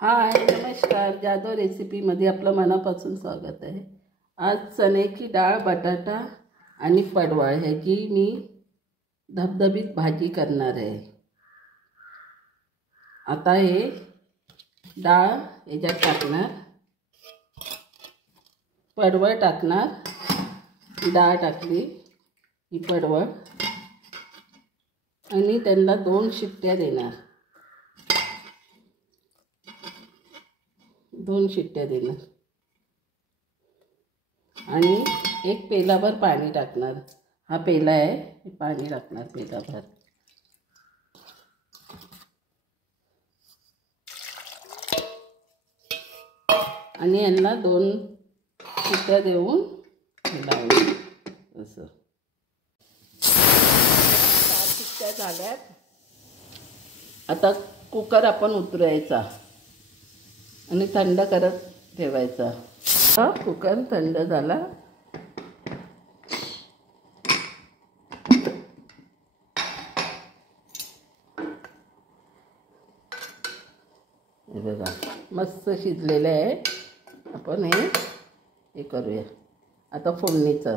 हाय नमस्कार, जाधव रेसिपीमध्ये आपलं मनापासून स्वागत आहे। आज चण्याची डाळ, बटाटा आणि पडवळ ह्याची मी धबधबीत भाजी करणार आहे। आता हे डाळ ह्याच्यात टाकणार, पडवळ टाकणार, डाळ टाकली ही पडवळ आणि त्यांना 2 शिट्ट्या देणार। 2 शिट्ट्या देणार आणि एक पेलाभर पाणी टाकणार। हा पेला आहे, हे पाणी टाकणार पेलाभर। आणि यांना 2 शिट्ट्या देऊन लावणार असं। 4 शिट्ट्या झाल्यात। आता कुकर आपण उतरवायचा आणि थंड करत ठेवायचा। हा कुकर थंड झाला। हे बघा मस्त शिजलेलं आहे। आपण हे करूया आता फोडणीचं।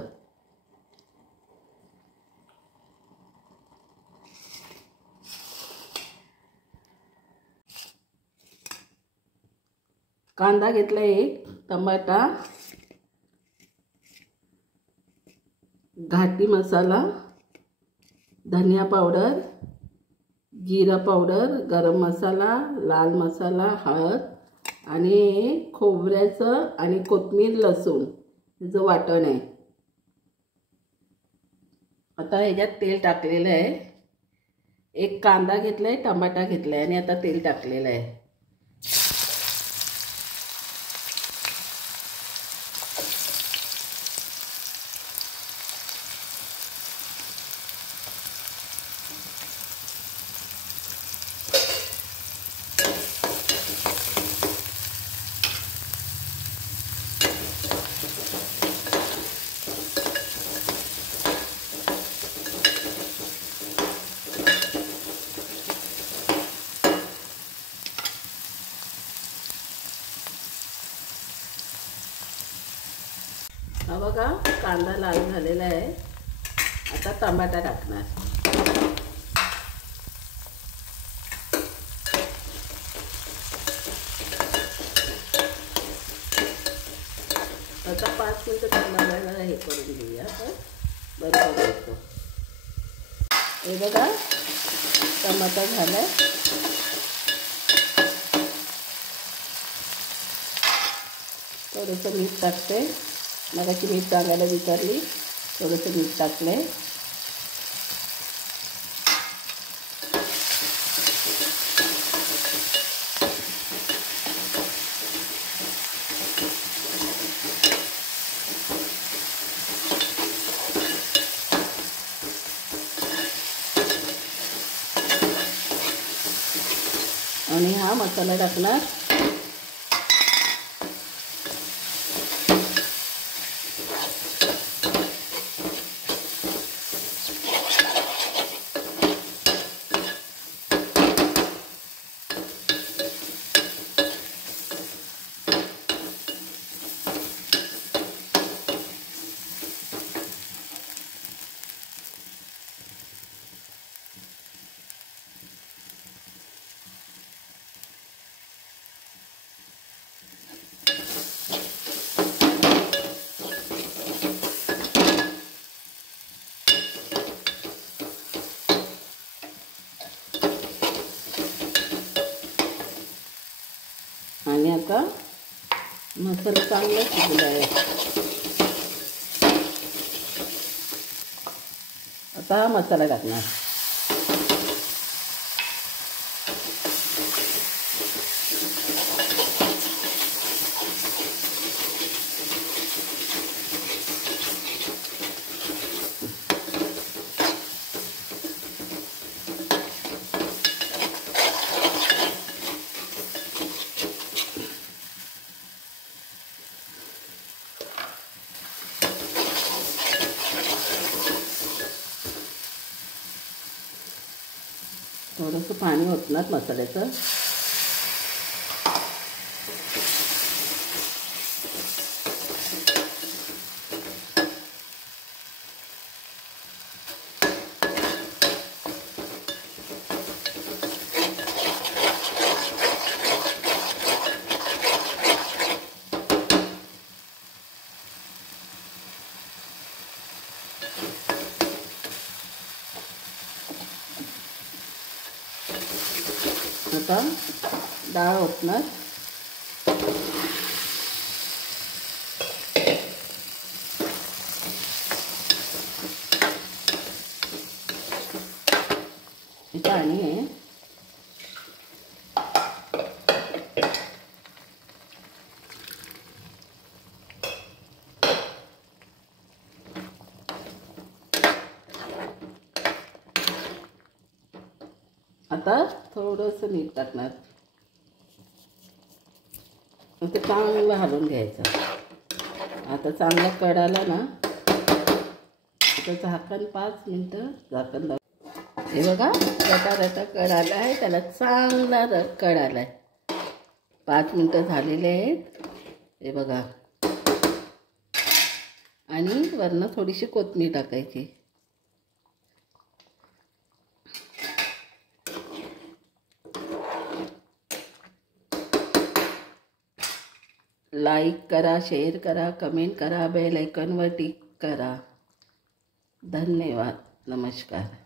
कांदा घेतला, 1 टमाटा, घाटी मसाला, धनिया पावडर, जीरा पावडर, गरम मसाला, लाल मसाला, हळद आणि खोबऱ्याचं आणि कोथिंबीर, लसूण याचं वाटण आहे। आता ह्याच्यात तेल टाकलेलं आहे। 1 कांदा घेतलाय, टमाटा घेतलाय आणि आता तेल टाकलेलं आहे। हा बघा कांदा लाल झालेला आहे। आता टमाटा टाकणार। आता 5 मिनिटं टमाट्याला हे करून घेऊया आपण, बरोबर होतो। हे बघा टमाटा झालाय। थोडंसं मीठ टाकते, मगाशी मीठ टाकायला विचारली, थोडंसं मीठ टाकले। आणि हा मसाला टाकणार। आणि आता मसाला चांगला शिजला आहे। आता हा मसाला टाकणार। थोडंसं पाणी ओतणार मसाल्याचं। आता डाळ ओतणार. पाणी आहे. आता थोडंसं मीठ टाकणार. ते चांगलं हलवून घ्यायचं. आता चांगला कडाला ना, आता झाकण 5 मिनटं झाकण लाव. हे बघा रटा कडाला आहे, त्याला चांगला कडाला आहे. 5 मिनटं झालेले आहेत. हे बघा. आणि वरनं थोडीशी कोथिंबीर टाकायची. लाईक करा, शेअर करा, कमेंट करा, बेल आयकॉनवर टिक करा. धन्यवाद. नमस्कार.